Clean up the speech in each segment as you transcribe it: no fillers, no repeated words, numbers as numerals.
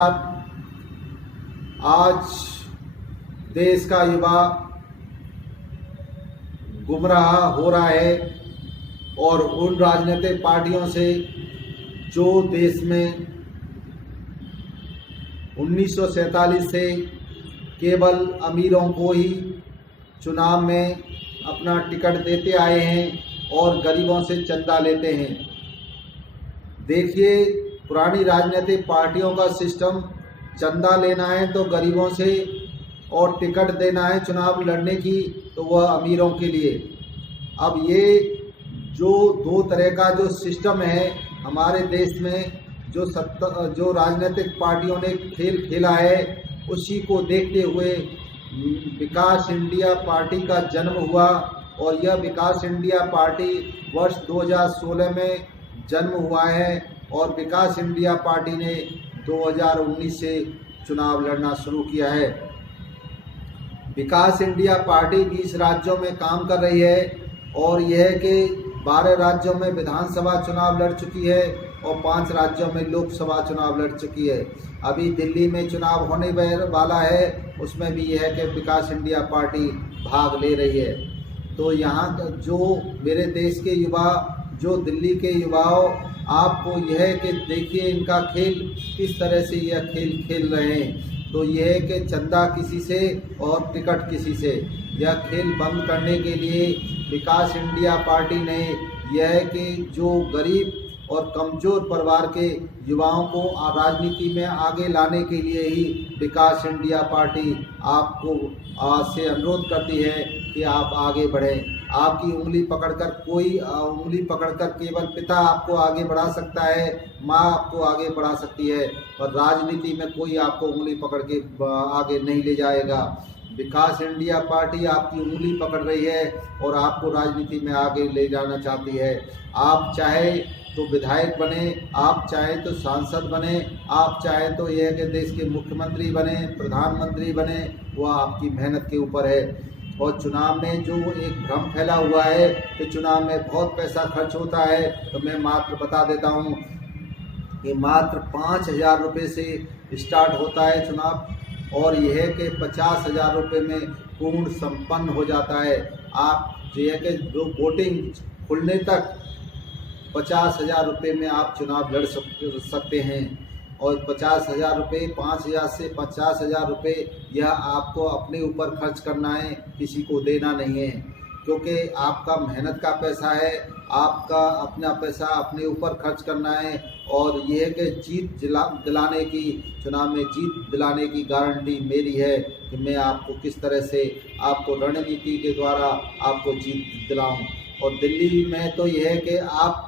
आज देश का युवा गुमराह हो रहा है और उन राजनीतिक पार्टियों से जो देश में 1947 से केवल अमीरों को ही चुनाव में अपना टिकट देते आए हैं और गरीबों से चंदा लेते हैं। देखिए, पुरानी राजनीतिक पार्टियों का सिस्टम चंदा लेना है तो गरीबों से और टिकट देना है चुनाव लड़ने की तो वह अमीरों के लिए। अब ये जो दो तरह का जो सिस्टम है हमारे देश में, जो राजनीतिक पार्टियों ने खेल खेला है, उसी को देखते हुए विकास इंडिया पार्टी का जन्म हुआ। और यह विकास इंडिया पार्टी वर्ष 2016 में जन्म हुआ है और विकास इंडिया पार्टी ने 2019 से चुनाव लड़ना शुरू किया है। विकास इंडिया पार्टी 20 राज्यों में काम कर रही है और यह है कि 12 राज्यों में विधानसभा चुनाव लड़ चुकी है और 5 राज्यों में लोकसभा चुनाव लड़ चुकी है। अभी दिल्ली में चुनाव होने वाला है, उसमें भी यह है कि विकास इंडिया पार्टी भाग ले रही है। तो यहाँ जो मेरे देश के युवा, जो दिल्ली के युवाओं, आपको यह है कि देखिए इनका खेल किस तरह से यह खेल खेल रहे हैं। तो यह है कि चंदा किसी से और टिकट किसी से, यह खेल बंद करने के लिए विकास इंडिया पार्टी ने यह है कि जो गरीब और कमज़ोर परिवार के युवाओं को राजनीति में आगे लाने के लिए ही विकास इंडिया पार्टी आपको आज से अनुरोध करती है कि आप आगे बढ़ें। आपकी उंगली पकड़कर केवल पिता आपको आगे बढ़ा सकता है, माँ आपको आगे बढ़ा सकती है, पर राजनीति में कोई आपको उंगली पकड़ के आगे नहीं ले जाएगा। विकास इंडिया पार्टी आपकी उंगली पकड़ रही है और आपको राजनीति में आगे ले जाना चाहती है। आप चाहे तो विधायक बने, आप चाहे तो सांसद बने, आप चाहे तो यह कि देश के मुख्यमंत्री बने, प्रधानमंत्री बने, वह आपकी मेहनत के ऊपर है। और चुनाव में जो एक भ्रम फैला हुआ है कि चुनाव में बहुत पैसा खर्च होता है, तो मैं मात्र बता देता हूँ कि मात्र 5,000 रुपये से स्टार्ट होता है चुनाव और यह है कि 50,000 रुपये में पूर्ण संपन्न हो जाता है। आप यह कि जो वोटिंग खुलने तक 50,000 रुपये में आप चुनाव लड़ सकते हैं और 50,000 रुपये, 5,000 से 50,000 रुपये यह आपको अपने ऊपर खर्च करना है, किसी को देना नहीं है, क्योंकि आपका मेहनत का पैसा है, आपका अपना पैसा अपने ऊपर खर्च करना है। और यह है कि चुनाव में जीत दिलाने की गारंटी मेरी है कि मैं आपको किस तरह से आपको रणनीति के द्वारा आपको जीत दिलाऊं। और दिल्ली में तो यह है कि आप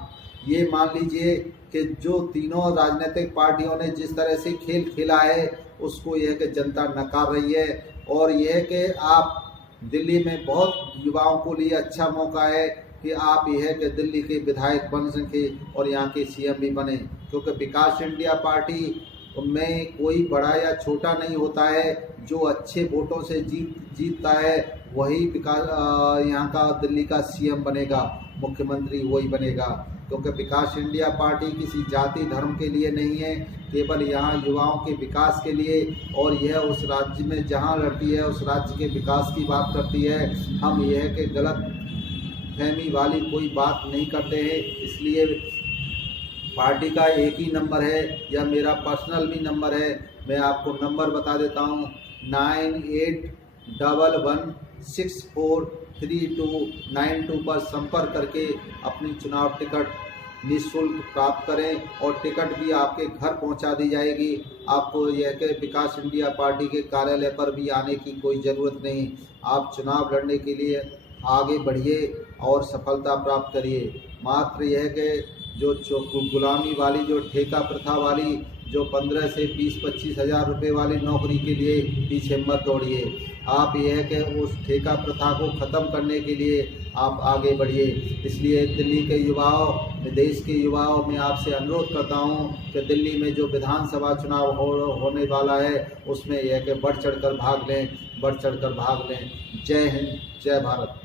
ये मान लीजिए कि जो तीनों राजनीतिक पार्टियों ने जिस तरह से खेल खेला है उसको यह कि जनता नकार रही है। और यह कि आप दिल्ली में बहुत युवाओं को लिए अच्छा मौका है कि आप यह कि दिल्ली के विधायक बन सकें और यहाँ के सीएम भी बने, क्योंकि विकास इंडिया पार्टी में कोई बड़ा या छोटा नहीं होता है। जो अच्छे वोटों से जीतता है वही यहाँ का दिल्ली का सीएम बनेगा, मुख्यमंत्री वही बनेगा। क्योंकि विकास इंडिया पार्टी किसी जाति धर्म के लिए नहीं है, केवल यहाँ युवाओं के विकास के लिए, और यह उस राज्य में जहाँ लड़ती है उस राज्य के विकास की बात करती है। हम यह कि गलत फहमी वाली कोई बात नहीं करते हैं। इसलिए पार्टी का एक ही नंबर है, यह मेरा पर्सनल भी नंबर है, मैं आपको नंबर बता देता हूँ 9811643292 पर संपर्क करके अपनी चुनाव टिकट निःशुल्क प्राप्त करें और टिकट भी आपके घर पहुंचा दी जाएगी। आपको यह कि विकास इंडिया पार्टी के कार्यालय पर भी आने की कोई ज़रूरत नहीं। आप चुनाव लड़ने के लिए आगे बढ़िए और सफलता प्राप्त करिए। मात्र यह कि जो गुलामी वाली, जो ठेका प्रथा वाली, जो 15 से 20-25 हज़ार रुपये वाली नौकरी के लिए पीछे मत दौड़िए। आप यह है कि उस ठेका प्रथा को ख़त्म करने के लिए आप आगे बढ़िए। इसलिए दिल्ली के युवाओं, देश के युवाओं में आपसे अनुरोध करता हूं कि दिल्ली में जो विधानसभा चुनाव होने वाला है उसमें यह कि बढ़ चढ़कर भाग लें। जय हिंद, जय भारत।